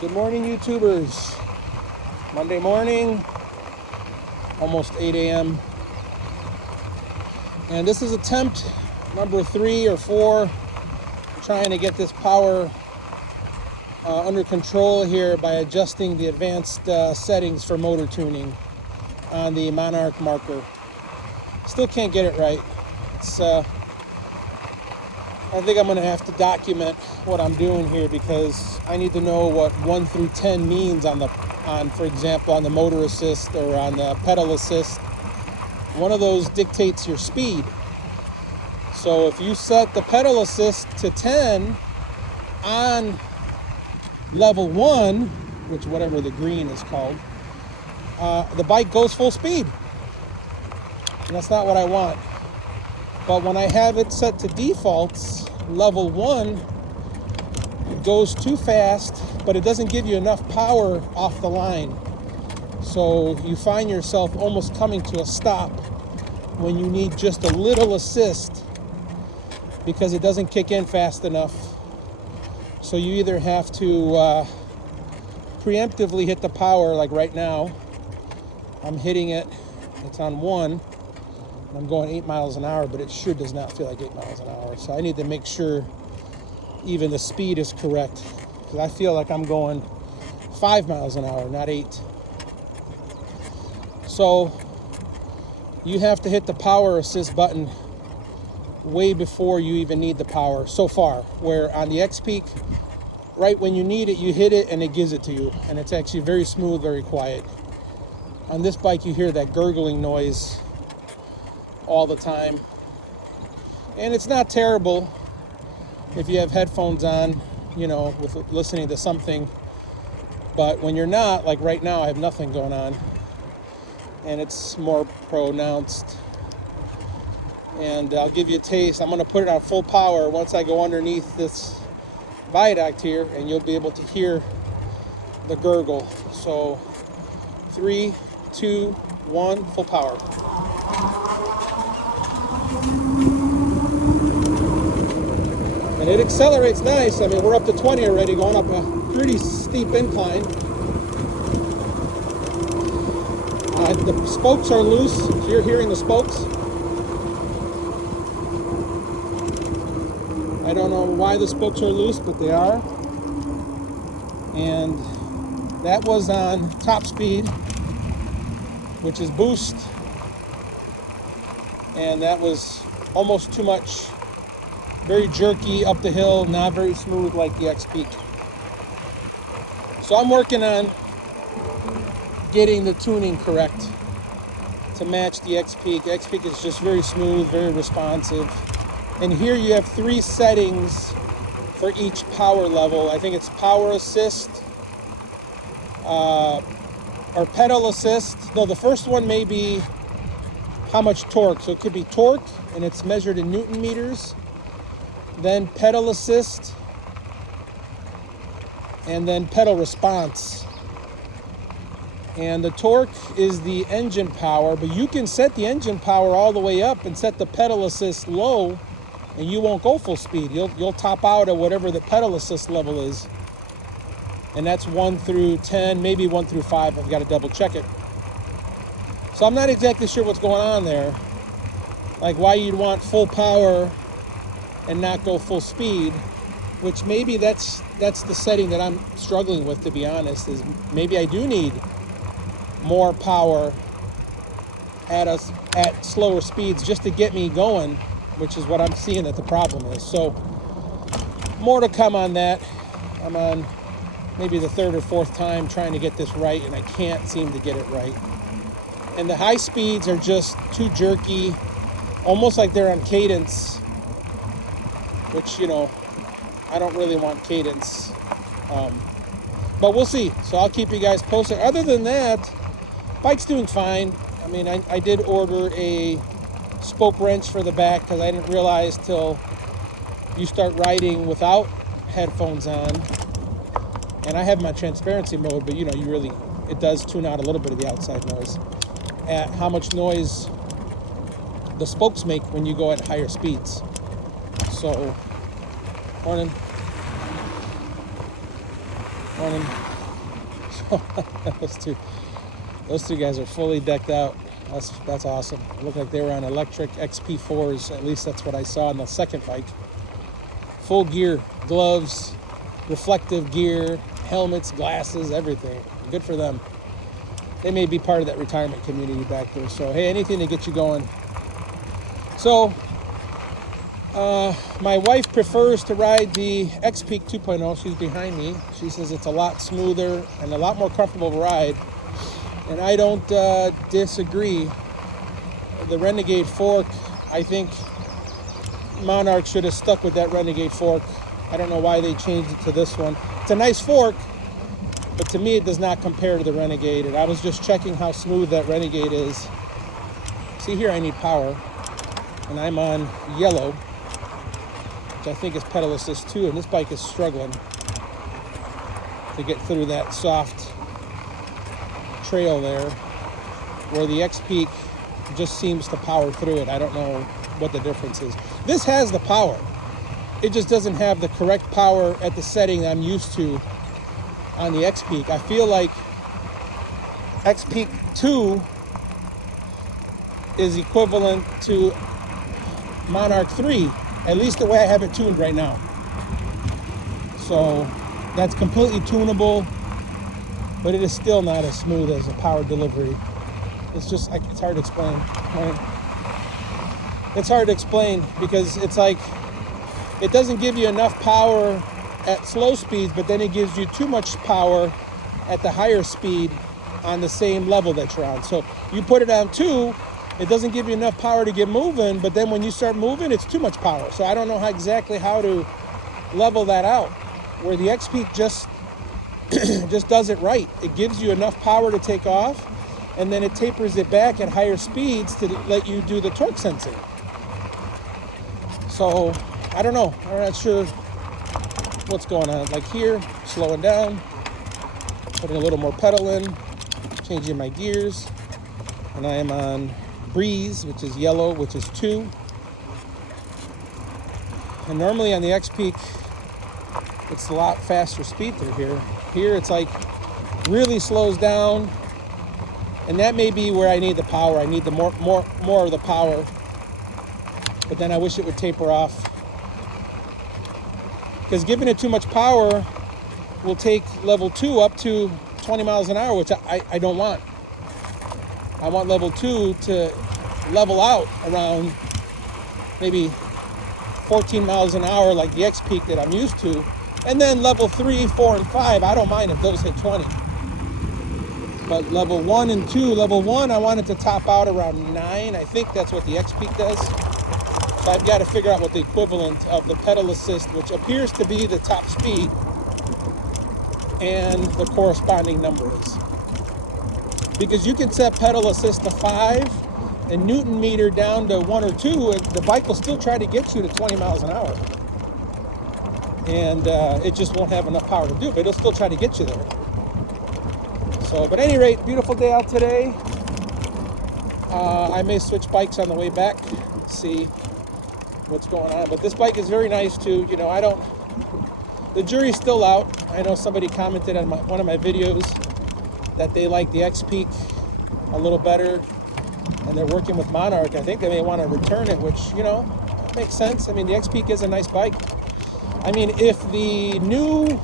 Good morning, YouTubers. Monday morning, almost 8 a.m. And this is attempt number 3 or 4, trying to get this power under control here by adjusting the advanced settings for motor tuning on the Monarc Marker. Still can't get it right. I think I'm going to have to document what I'm doing here because I need to know what 1 through 10 means for example, on the motor assist or on the pedal assist. One of those dictates your speed. So if you set the pedal assist to 10 on level 1, which whatever the green is called, the bike goes full speed. And that's not what I want. But when I have it set to defaults, level 1, it goes too fast, but it doesn't give you enough power off the line. So you find yourself almost coming to a stop when you need just a little assist because it doesn't kick in fast enough. So you either have to preemptively hit the power, like right now. I'm hitting it, it's on 1. I'm going 8 miles an hour, but it sure does not feel like 8 miles an hour. So I need to make sure even the speed is correct, because I feel like I'm going 5 miles an hour, not 8. So you have to hit the power assist button way before you even need the power so far, where on the XPeak, right when you need it, you hit it and it gives it to you. And it's actually very smooth, very quiet. On this bike, you hear that gurgling noise all the time, and it's not terrible if you have headphones on, with listening to something. But when you're not, like right now, I have nothing going on and it's more pronounced. And I'll give you a taste. I'm going to put it on full power once I go underneath this viaduct here, and you'll be able to hear the gurgle. So 3, 2, 1, full power. And it accelerates nice. I mean, we're up to 20 already, going up a pretty steep incline. The spokes are loose. So you're hearing the spokes. I don't know why the spokes are loose, but they are. And that was on top speed, which is boost. And that was almost too much. Very jerky up the hill, not very smooth like the XPeak. So I'm working on getting the tuning correct to match the XPeak. XPeak is just very smooth, very responsive. And here you have 3 settings for each power level. I think it's power assist or pedal assist. No, the first one may be how much torque. So it could be torque, and it's measured in Newton meters. Then pedal assist, and then pedal response. And the torque is the engine power, but you can set the engine power all the way up and set the pedal assist low, and you won't go full speed. You'll top out at whatever the pedal assist level is. And that's 1 through 10, maybe 1 through 5. I've got to double check it. So I'm not exactly sure what's going on there. Like why you'd want full power and not go full speed, which maybe that's the setting that I'm struggling with, to be honest, is maybe I do need more power at slower speeds just to get me going, which is what I'm seeing that the problem is. So more to come on that. I'm on maybe the 3rd or 4th time trying to get this right, and I can't seem to get it right. And the high speeds are just too jerky, almost like they're on cadence, which, I don't really want cadence. But we'll see. So I'll keep you guys posted. Other than that, bike's doing fine. I mean, I did order a spoke wrench for the back because I didn't realize till you start riding without headphones on. And I have my transparency mode, but it does tune out a little bit of the outside noise at how much noise the spokes make when you go at higher speeds. So, morning. Morning. Those two guys are fully decked out. That's awesome. It looked like they were on Lectric XP4s. At least that's what I saw on the second bike. Full gear, gloves, reflective gear, helmets, glasses, everything. Good for them. They may be part of that retirement community back there. So, hey, anything to get you going. So, my wife prefers to ride the XPeak 2.0. She's behind me. She says it's a lot smoother and a lot more comfortable to ride. And I don't disagree. The Renegade fork, I think Monarch should have stuck with that Renegade fork. I don't know why they changed it to this one. It's a nice fork, but to me it does not compare to the Renegade. And I was just checking how smooth that Renegade is. See here, I need power. And I'm on yellow, which I think is pedal assist too. And this bike is struggling to get through that soft trail there, where the XPeak just seems to power through it. I don't know what the difference is. This has the power. It just doesn't have the correct power at the setting I'm used to on the XPeak. I feel like XPeak 2 is equivalent to Monarch 3, at least the way I have it tuned right now. So that's completely tunable, but it is still not as smooth as a power delivery. It's just, it's hard to explain. Right? It's hard to explain because it's like, it doesn't give you enough power at slow speeds, but then it gives you too much power at the higher speed on the same level that you're on. So you put it on 2, it doesn't give you enough power to get moving, but then when you start moving, it's too much power. So I don't know exactly how to level that out, where the XPeak just does it right. It gives you enough power to take off, and then it tapers it back at higher speeds to let you do the torque sensing. So I don't know. I'm not sure what's going on. Like here, slowing down, putting a little more pedal in, changing my gears, and I am on Breeze, which is yellow, which is 2. And normally on the XPeak, it's a lot faster speed through here. Here it's like really slows down, and that may be where I need the power. I need the more of the power, but then I wish it would taper off, because giving it too much power will take level 2 up to 20 miles an hour, which I don't want. I want level 2 to level out around maybe 14 miles an hour like the XPeak that I'm used to. And then level 3, 4, and 5, I don't mind if those hit 20. But level 1 and 2, level 1, I want it to top out around 9. I think that's what the XPeak does. So I've got to figure out what the equivalent of the pedal assist, which appears to be the top speed, and the corresponding number is. Because you can set pedal assist to 5 and Newton meter down to 1 or 2, and the bike will still try to get you to 20 miles an hour. And it just won't have enough power to do it, but it'll still try to get you there. So, but at any rate, beautiful day out today. I may switch bikes on the way back, see what's going on. But this bike is very nice too. You know, the jury's still out. I know somebody commented on one of my videos that they like the XPeak a little better, and they're working with Monarch. I think they may want to return it, which, you know, makes sense. I mean, the XPeak is a nice bike. I mean, if the new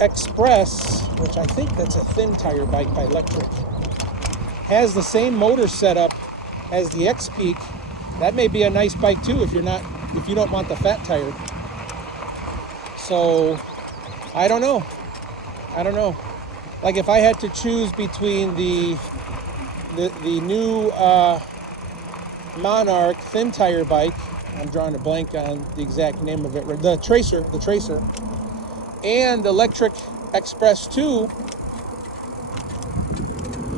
Express, which I think that's a thin tire bike by Lectric, has the same motor setup as the XPeak, that may be a nice bike too if you don't want the fat tire. So I don't know. Like if I had to choose between the new Monarch thin tire bike, I'm drawing a blank on the exact name of it, the Tracer, and the Lectric Express 2,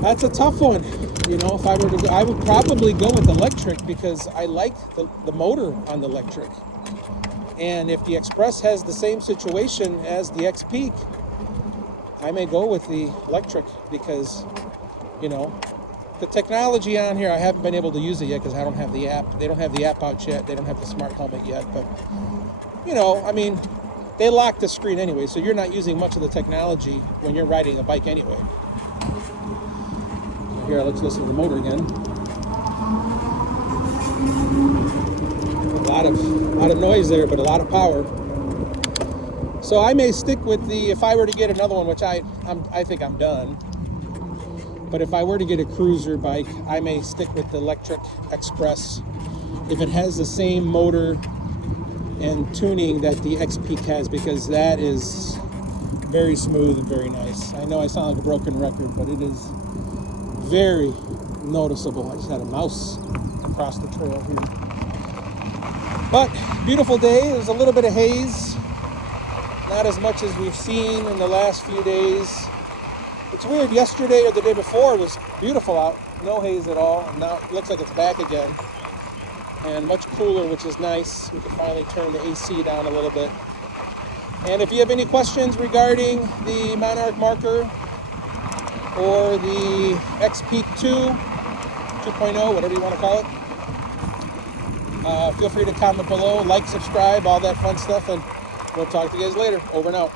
that's a tough one. You know, if I were to go, I would probably go with the Lectric because I like the motor on the Lectric. And if the Express has the same situation as the XPeak, I may go with the Lectric because, you know, the technology on here, I haven't been able to use it yet because I don't have the app. They don't have the app out yet. They don't have the smart helmet yet. But, you know, I mean, they lock the screen anyway, so you're not using much of the technology when you're riding a bike anyway. Here, let's listen to the motor again. A lot of noise there, but a lot of power. So I may stick with the, if I were to get another one, which I think I'm done. But if I were to get a cruiser bike, I may stick with the Lectric Express if it has the same motor and tuning that the XPeak has, because that is very smooth and very nice. I know I sound like a broken record, but it is very noticeable. I just had a mouse across the trail here. But beautiful day. There's a little bit of haze, not as much as we've seen in the last few days. It's weird, yesterday or the day before it was beautiful out, no haze at all, and now it looks like it's back again. And much cooler, which is nice. We can finally turn the AC down a little bit. And if you have any questions regarding the Monarc Marker or the XPeak 2.0, whatever you want to call it, feel free to comment below, like, subscribe, all that fun stuff, and we'll talk to you guys later. Over and out.